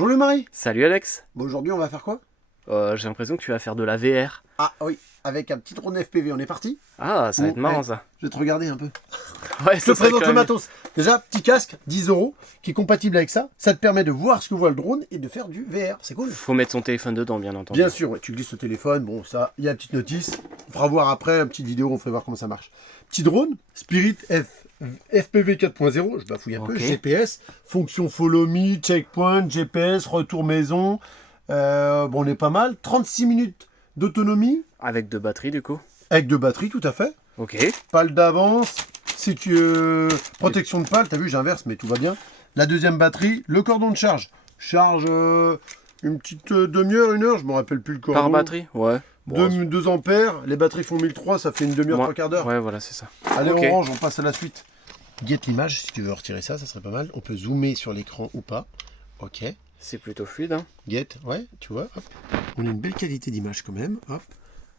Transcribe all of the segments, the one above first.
Bonjour le mari. Salut Alex. Bon, aujourd'hui on va faire quoi? J'ai l'impression que tu vas faire de la VR. Ah oui, avec un petit drone FPV, on est parti? Ah, ça va être marrant ça. Je vais te regarder un peu. Ouais, Je te présente le matos. Déjà, petit casque, 10 € qui est compatible avec ça. Ça te permet de voir ce que voit le drone et de faire du VR. C'est cool. Faut mettre son téléphone dedans, bien entendu. Bien sûr, ouais, tu glisses le téléphone. Bon, ça, il y a une petite notice. On fera voir après, une petite vidéo, on fera voir comment ça marche. Petit drone, Spirit FPV 4.0, je bafouille un peu, GPS, fonction follow me, checkpoint, GPS, retour maison. Bon, on est pas mal. 36 minutes d'autonomie. Avec 2 batteries du coup. Avec 2 batteries, tout à fait. Ok. Pale d'avance, protection de pale, t'as vu, j'inverse, mais tout va bien. La deuxième batterie, le cordon de charge. Charge une petite demi-heure, 1 heure, je me rappelle plus le cordon. Par batterie? Ouais. 2 ampères, les batteries font 1300, ça fait une demi-heure, 3/4 d'heure. Ouais, voilà, c'est ça. Allez, Okay. on range, on passe à la suite. Guette l'image, si tu veux retirer ça, ça serait pas mal. On peut zoomer sur l'écran ou pas. Ok. C'est plutôt fluide, hein. Guette, ouais, tu vois, hop. On a une belle qualité d'image quand même, hop,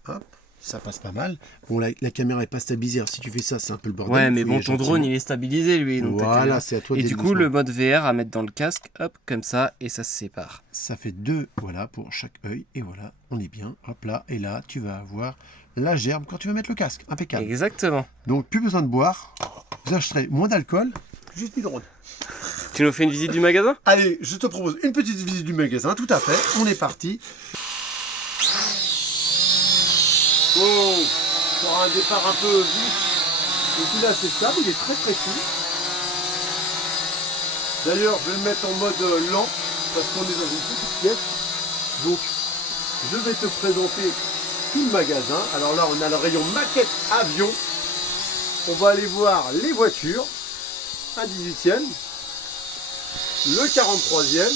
hop. Ça passe pas mal. Bon, la caméra est pas stabilisée. Alors, si tu fais ça, c'est un peu le bordel. Ouais, mais bon, ton drone, il est stabilisé, lui. Donc voilà, c'est à toi de Et du coup, le mode VR à mettre dans le casque, hop, comme ça, et ça se sépare. Ça fait 2, voilà, pour chaque œil. Et voilà, on est bien. Hop là, et là, tu vas avoir la gerbe quand tu vas mettre le casque. Impeccable. Exactement. Donc, plus besoin de boire. Vous acheterez moins d'alcool. Juste du drone. Tu nous fais une visite du magasin? Allez, je te propose une petite visite du magasin. Tout à fait. On est parti. Oh, sur un départ un peu vif. Donc il est assez stable, il est très précis. D'ailleurs, je vais le mettre en mode lent parce qu'on est dans une petite pièce. Donc, je vais te présenter tout le magasin. Alors là, on a le rayon maquette avion. On va aller voir les voitures. Un 18e, le 43e,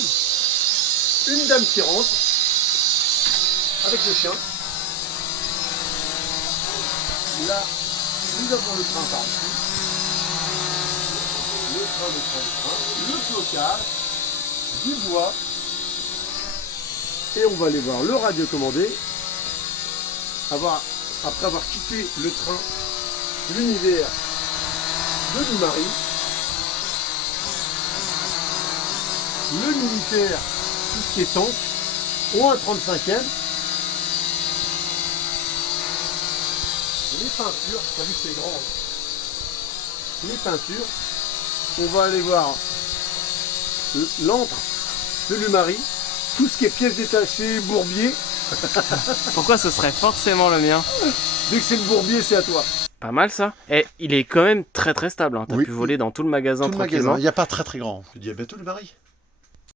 une dame qui rentre avec le chien. Là, nous avons le train par-dessus. Le flocage, du bois. Et on va aller voir le radiocommandé. Après avoir quitté le train, l'univers de Loumarie. Le militaire, tout ce qui est tank, au 1,35e. Les peintures, t'as vu que c'est grand. Les peintures, on va aller voir l'antre de Loumarie, tout ce qui est pièces détachées, bourbier. Pourquoi ce serait forcément le mien? Dès que c'est le bourbier, c'est à toi. Pas mal ça. Et il est quand même très stable, hein. T'as pu voler dans tout le magasin tranquillement. Il n'y a pas très grand. Je dis à bientôt Loumarie.